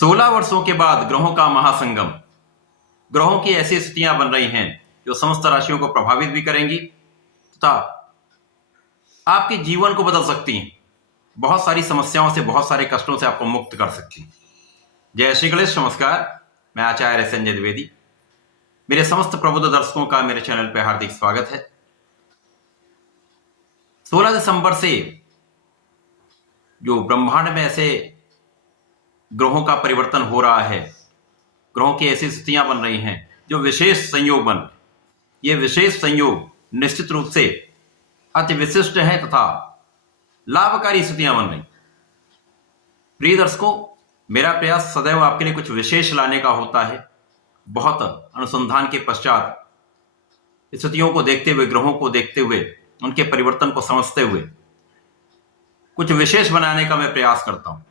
16 वर्षों के बाद ग्रहों का महासंगम। ग्रहों की ऐसी स्थितियां बन रही हैं जो समस्त राशियों को प्रभावित भी करेंगी तथा आपके जीवन को बदल सकती हैं। बहुत सारी समस्याओं से, बहुत सारे कष्टों से आपको मुक्त कर सकती हैं। जय श्री गणेश। नमस्कार, मैं आचार्य संजय द्विवेदी। मेरे समस्त प्रबुद्ध दर्शकों का मेरे चैनल पर हार्दिक स्वागत है। 16 दिसंबर से जो ब्रह्मांड में ऐसे ग्रहों का परिवर्तन हो रहा है, ग्रहों की ऐसी स्थितियां बन रही हैं जो विशेष संयोग बन, ये विशेष संयोग निश्चित रूप से अति विशिष्ट है तथा लाभकारी स्थितियां बन रही। प्रिय दर्शकों, मेरा प्रयास सदैव आपके लिए कुछ विशेष लाने का होता है। बहुत अनुसंधान के पश्चात स्थितियों को देखते हुए, ग्रहों को देखते हुए, उनके परिवर्तन को समझते हुए कुछ विशेष बनाने का मैं प्रयास करता हूं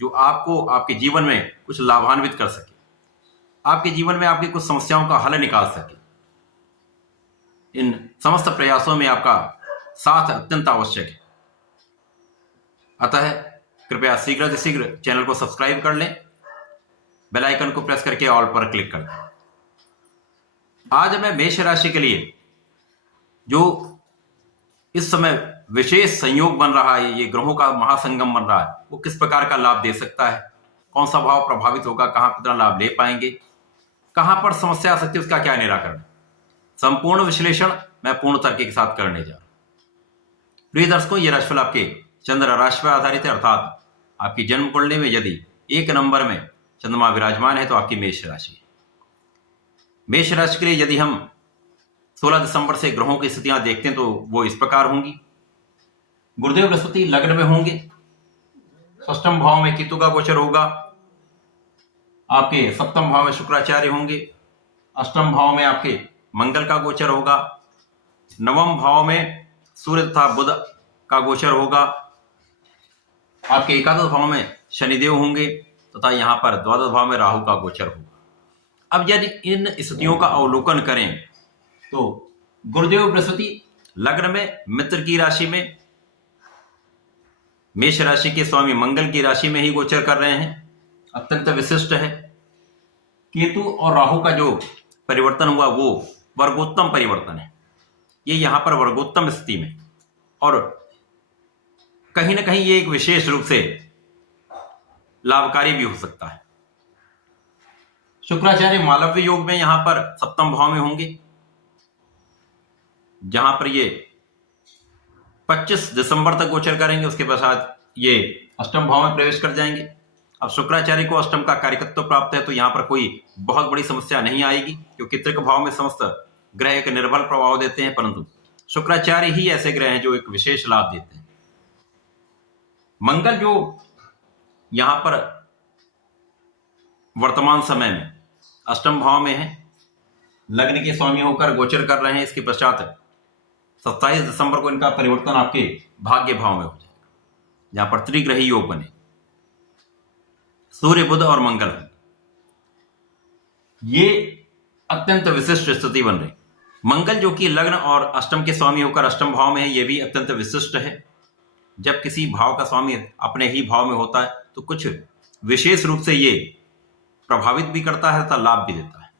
जो आपको आपके जीवन में कुछ लाभान्वित कर सके, आपके जीवन में आपकी कुछ समस्याओं का हल निकाल सके। इन समस्त प्रयासों में आपका साथ अत्यंत आवश्यक है। अतः कृपया शीघ्र से शीघ्र चैनल को सब्सक्राइब कर लें, बेल आइकन को प्रेस करके ऑल पर क्लिक कर दें। आज मैं मेष राशि के लिए जो इस समय विशेष संयोग बन रहा है, ये ग्रहों का महासंगम बन रहा है, वो किस प्रकार का लाभ दे सकता है, कौन सा भाव प्रभावित होगा, कहां कितना लाभ ले पाएंगे, कहां पर समस्या आ सकती है, उसका क्या निराकरण, संपूर्ण विश्लेषण मैं पूर्ण तर्क के साथ करने जा रहा हूं। प्रिय दर्शकों, ये राशिफल आपके चंद्र राशि पर आधारित है, अर्थात आपकी जन्म कुंडली में यदि 1 नंबर में चंद्रमा विराजमान है तो आपकी मेष राशि है। मेष राशि के लिए यदि हम 16 दिसंबर से ग्रहों की स्थितियां देखते हैं तो वो इस प्रकार होंगी। गुरुदेव बृहस्पति लग्न में होंगे, षष्ठम भाव में केतु का गोचर होगा, आपके सप्तम भाव में शुक्राचार्य होंगे, अष्टम भाव में आपके मंगल का गोचर होगा, नवम भाव में सूर्य तथा बुध का गोचर होगा, आपके एकादश भाव में शनिदेव होंगे तथा यहां पर द्वादश भाव में राहु का गोचर होगा। अब यदि इन स्थितियों का अवलोकन करें तो गुरुदेव बृहस्पति लग्न में मित्र की राशि में, मेष राशि के स्वामी मंगल की राशि में ही गोचर कर रहे हैं, अत्यंत विशिष्ट है। केतु और राहु का जो परिवर्तन हुआ वो वर्गोत्तम परिवर्तन है, ये यहां पर वर्गोत्तम स्थिति में, और कहीं ना कहीं ये एक विशेष रूप से लाभकारी भी हो सकता है। शुक्राचार्य मालव्य योग में यहां पर सप्तम भाव में होंगे, जहां पर ये 25 दिसंबर तक गोचर करेंगे, उसके पश्चात ये अष्टम भाव में प्रवेश कर जाएंगे। अब शुक्राचार्य को अष्टम का कारकत्व प्राप्त है तो यहां पर कोई बहुत बड़ी समस्या नहीं आएगी, क्योंकि त्रिक भाव में समस्त ग्रह एक निर्बल प्रभाव देते हैं, परंतु शुक्राचार्य ही ऐसे ग्रह हैं जो एक विशेष लाभ देते हैं। मंगल जो यहां पर वर्तमान समय में अष्टम भाव में है, लग्न के स्वामी होकर गोचर कर रहे हैं, इसके पश्चात 27 दिसंबर को इनका परिवर्तन आपके भाग्य भाव में हो जाएगा, जहां पर त्रिग्रही योग बने, सूर्य बुध और मंगल। ये अत्यंत विशिष्ट स्थिति बन रही। मंगल जो कि लग्न और अष्टम के स्वामी होकर अष्टम भाव में है, ये भी अत्यंत विशिष्ट है। जब किसी भाव का स्वामी अपने ही भाव में होता है तो कुछ विशेष रूप से ये प्रभावित भी करता है तथा लाभ भी देता है।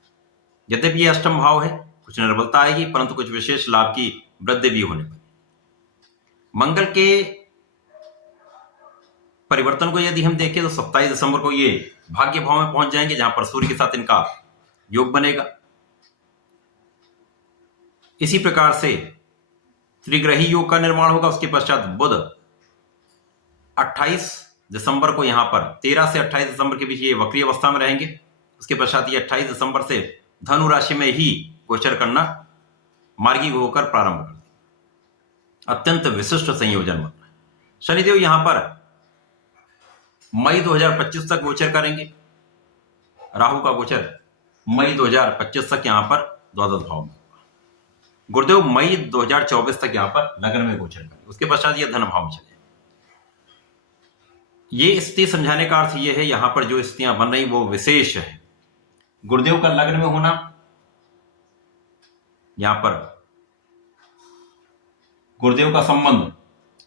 यद्यपि ये अष्टम भाव है, कुछ निर्बलता आएगी, परंतु कुछ विशेष लाभ की वृद्धि भी होने पर। मंगल के परिवर्तन को यदि हम देखें तो 27 दिसंबर को ये भाग्य भाव में पहुंच जाएंगे, जहां पर सूर्य के साथ इनका योग बनेगा। इसी प्रकार से त्रिग्रही योग का निर्माण होगा। उसके पश्चात बुध 28 दिसंबर को यहां पर 13 से 28 दिसंबर के बीच ये वक्री अवस्था में रहेंगे। उसके पश्चात ये 28 दिसंबर से धनु राशि में ही गोचर करना मार्गी होकर प्रारंभ कर दें। अत्यंत विशिष्ट संयोजन बन रहा है। शनिदेव यहां पर मई 2025 तक गोचर करेंगे, राहु का गोचर मई 2025 तक यहां पर द्वादश भाव में होगा। गुरुदेव मई 2024 तक यहां पर लग्न में गोचर करेंगे, उसके पश्चात यह धन भाव में चले। ये स्थिति समझाने का अर्थ यह है, यहां पर जो स्थितियां बन रही वो विशेष है। गुरुदेव का लग्न में होना, यहां पर गुरुदेव का संबंध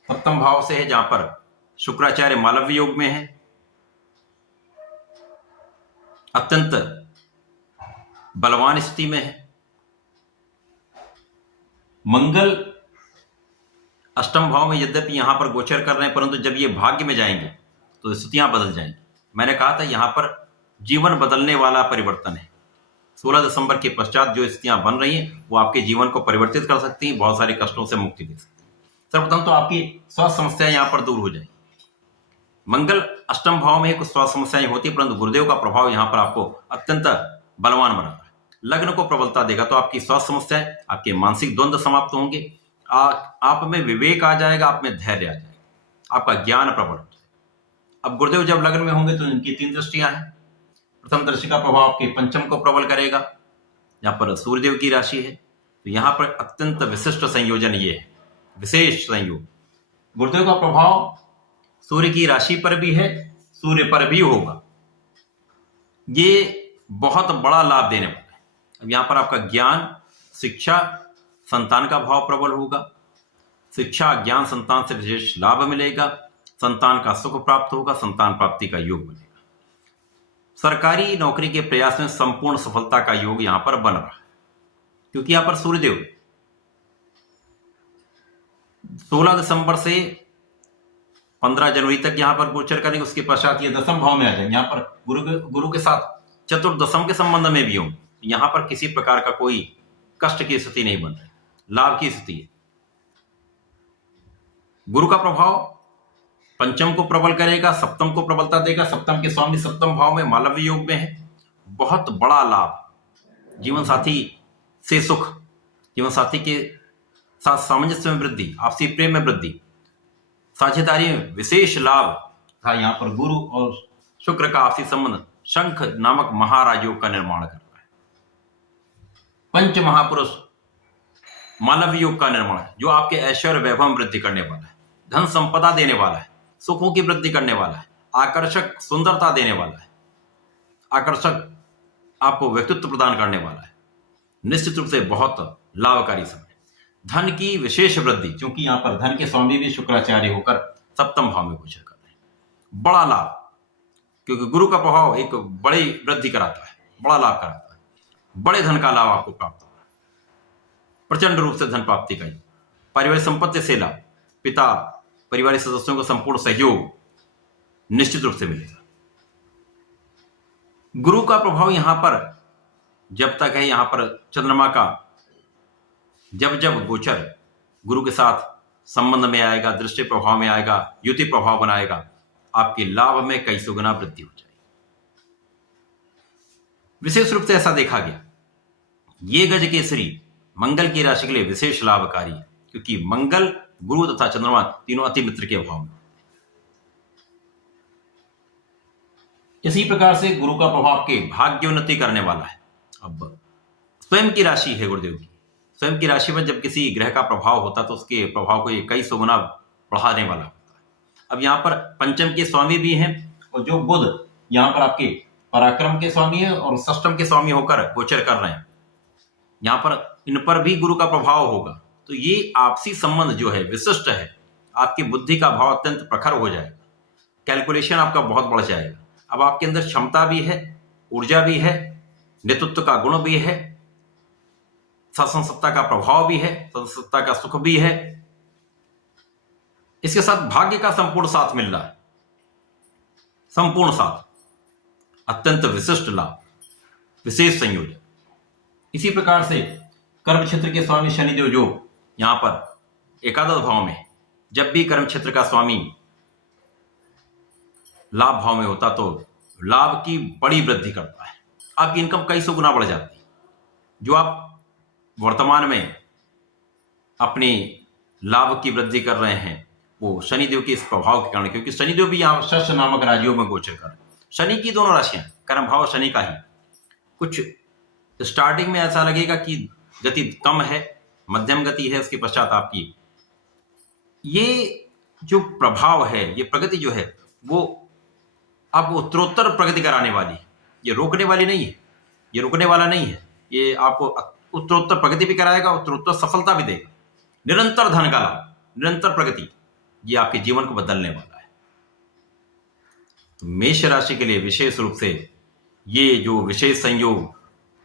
सप्तम भाव से है, जहां पर शुक्राचार्य मालव्य योग में है, अत्यंत बलवान स्थिति में है। मंगल अष्टम भाव में यद्यपि यहां पर गोचर कर रहे हैं, परंतु जब ये भाग्य में जाएंगे तो स्थितियां बदल जाएंगी। मैंने कहा था यहां पर जीवन बदलने वाला परिवर्तन है। 16 दिसंबर के पश्चात जो स्थितियां बन रही हैं वो आपके जीवन को परिवर्तित कर सकती हैं, बहुत सारे कष्टों से मुक्ति दे सकती हैं। सर्वप्रथम तो आपकी स्वास्थ्य समस्याएं यहां पर दूर हो जाएंगी। मंगल अष्टम भाव में कुछ स्वास्थ्य समस्याएं होती है, परंतु गुरुदेव का प्रभाव यहां पर आपको अत्यंत बलवान बना रहा है। लग्न को प्रबलता देगा तो आपकी स्वास्थ्य समस्याएं, आपके मानसिक द्वंद्व समाप्त होंगे, आप में विवेक आ जाएगा, आप में धैर्य आ जाएगा, आपका ज्ञान प्रबल हो जाएगा। अब गुरुदेव जब लग्न में होंगे तो इनकी 3 दृष्टियां हैं। प्रथम दृष्टि का प्रभाव आपके पंचम को प्रबल करेगा, यहाँ पर सूर्यदेव की राशि है, तो यहाँ पर अत्यंत विशिष्ट संयोजन ये है, विशेष संयोग। गुरुदेव का प्रभाव सूर्य की राशि पर भी है, सूर्य पर भी होगा, ये बहुत बड़ा लाभ देने वाला है। अब यहाँ पर आपका ज्ञान, शिक्षा, संतान का भाव प्रबल होगा। शिक्षा, ज्ञान, संतान से विशेष लाभ मिलेगा, संतान का सुख प्राप्त होगा, संतान प्राप्ति का योग मिलेगा। सरकारी नौकरी के प्रयास में संपूर्ण सफलता का योग यहां पर बन रहा है, क्योंकि यहां पर सूर्यदेव 16 दिसंबर से 15 जनवरी तक यहां पर गोचर करेंगे। उसके पश्चात ये 10वें भाव में आ जाएंगे। यहां पर गुरु के साथ चतुर्दशम के संबंध में भी हों, यहां पर किसी प्रकार का कोई कष्ट की स्थिति नहीं बन रही, लाभ की स्थिति है। गुरु का प्रभाव पंचम को प्रबल करेगा, सप्तम को प्रबलता देगा। सप्तम के स्वामी सप्तम भाव में मालव्य योग में है, बहुत बड़ा लाभ, जीवन साथी से सुख, जीवन साथी के साथ सामंजस्य में वृद्धि, आपसी प्रेम में वृद्धि, साझेदारी में विशेष लाभ था। यहां पर गुरु और शुक्र का आपसी संबंध शंख नामक महाराज योग का निर्माण कर रहा है। पंच महापुरुष मालव्य योग का निर्माण है, जो आपके ऐश्वर्य वैभव में वृद्धि करने वाला है, धन संपदा देने वाला है, सुखों की वृद्धि करने वाला है, आकर्षक सुंदरता देने वाला है, आकर्षक आपको व्यक्तित्व प्रदान करने वाला है। निश्चित रूप से बहुत लाभकारी समय। धन की विशेष वृद्धि, क्योंकि यहां पर धन के स्वामी भी शुक्राचार्य होकर सप्तम भाव में गोचर कर रहे हैं। बड़ा लाभ, क्योंकि गुरु का प्रभाव एक बड़ी वृद्धि कराता है, बड़ा लाभ कराता है, बड़े धन का लाभ आपको प्राप्त होगा, प्रचंड रूप से धन प्राप्ति का, पारिवारिक संपत्ति से लाभ, पिता परिवारिक सदस्यों को संपूर्ण सहयोग निश्चित रूप से मिलेगा। गुरु का प्रभाव यहां पर जब तक है, यहां पर चंद्रमा का जब जब गोचर गुरु के साथ संबंध में आएगा, दृष्टि प्रभाव में आएगा, युति प्रभाव बनाएगा, आपके लाभ में कई सुगुना वृद्धि हो जाएगी। विशेष रूप से ऐसा देखा गया, ये गज केसरी मंगल की राशि के लिए विशेष लाभकारी है, क्योंकि मंगल, गुरु तथा चंद्रमा तीनों अति मित्र के भाव में। इसी प्रकार से गुरु का प्रभाव के भाग्योन्नति करने वाला है। अब स्वयं की राशि है गुरुदेव की, स्वयं की राशि में जब किसी ग्रह का प्रभाव होता है तो उसके प्रभाव को ये कई सौ गुना बढ़ाने वाला होता है। अब यहाँ पर पंचम के स्वामी भी हैं, और जो बुध यहाँ पर आपके पराक्रम के स्वामी है और षष्टम के स्वामी होकर गोचर कर रहे हैं, यहाँ पर इन पर भी गुरु का प्रभाव होगा। तो ये आपसी संबंध जो है विशिष्ट है, आपकी बुद्धि का भाव अत्यंत प्रखर हो जाएगा, कैलकुलेशन आपका बहुत बढ़ जाएगा। अब आपके अंदर क्षमता भी है, ऊर्जा भी है, नेतृत्व का गुण भी है, शासन सत्ता का प्रभाव भी है, सत्ता का सुख भी है, इसके साथ भाग्य का संपूर्ण साथ मिल रहा है, संपूर्ण साथ, अत्यंत विशिष्ट लाभ, विशेष संयोजन। इसी प्रकार से कर्म क्षेत्र के स्वामी शनिदेव जो यहां पर एकादश भाव में, जब भी कर्म क्षेत्र का स्वामी लाभ भाव में होता तो लाभ की बड़ी वृद्धि करता है, आपकी इनकम कई सौ गुना बढ़ जाती है। जो आप वर्तमान में अपनी लाभ की वृद्धि कर रहे हैं वो शनिदेव के इस प्रभाव के कारण, क्योंकि शनिदेव भी यहां शश नामक राजियों में गोचर कर, शनि की दोनों राशियां, कर्म भाव शनि का ही, कुछ स्टार्टिंग में ऐसा लगेगा कि गति कम है, मध्यम गति है, उसके पश्चात आपकी ये जो प्रभाव है, ये प्रगति जो है वो आपको उत्तरोत्तर प्रगति कराने वाली है, ये रोकने वाली नहीं है, ये रुकने वाला नहीं है, ये आपको उत्तरोत्तर प्रगति भी कराएगा, उत्तरोत्तर सफलता भी देगा, निरंतर धन का लाभ, निरंतर प्रगति, ये आपके जीवन को बदलने वाला है। तो मेष राशि के लिए विशेष रूप से ये जो विशेष संयोग,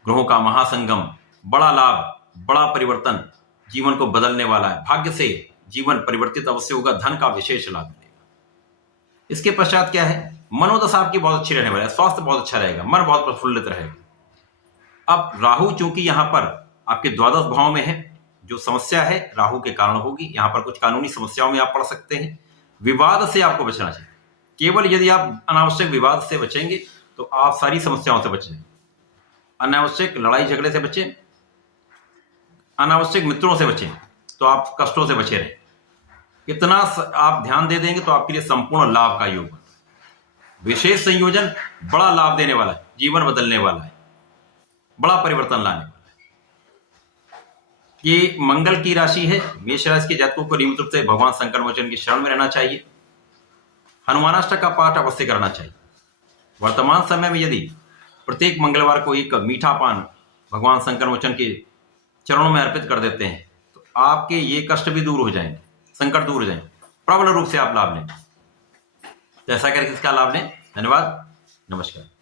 ग्रहों का महासंगम, बड़ा लाभ, बड़ा परिवर्तन, जीवन को बदलने वाला है। भाग्य से जीवन परिवर्तित अवश्य होगा, धन का विशेष लाभ मिलेगा। इसके पश्चात क्या है, मनोदशा आपकी बहुत अच्छी रहने वाली है, स्वास्थ्य बहुत अच्छा रहेगा, मन बहुत प्रफुल्लित रहेगा। अब राहु चूंकि यहां पर आपके द्वादश भाव में है, जो समस्या है राहु के कारण होगी। यहां पर कुछ कानूनी समस्याओं में आप पड़ सकते हैं। विवाद से आपको बचना चाहिए। केवल यदि आप अनावश्यक विवाद से बचेंगे तो आप सारी समस्याओं से बचेंगे। अनावश्यक लड़ाई झगड़े से बचें, अनावश्यक मित्रों से बचें, तो आप कष्टों से बचे रहें। इतना आप ध्यान दे देंगे तो आपके लिए संपूर्ण लाभ का योग। विशेष संयोजन बड़ा लाभ देने वाला है, जीवन बदलने वाला है, बड़ा परिवर्तन लाने वाला है। ये मंगल की राशि है। मेष राशि के जातकों को नियमित रूप से भगवान शंकर मोचन की शरण में रहना चाहिए। हनुमानाष्टक का पाठ अवश्य करना चाहिए। वर्तमान समय में यदि प्रत्येक मंगलवार को एक मीठा पान भगवान शंकर मोचन के चरणों में अर्पित कर देते हैं तो आपके ये कष्ट भी दूर हो जाएंगे, संकट दूर हो जाएंगे, प्रबल रूप से आप लाभ लें। तो ऐसा करके इसका लाभ लें। धन्यवाद, नमस्कार।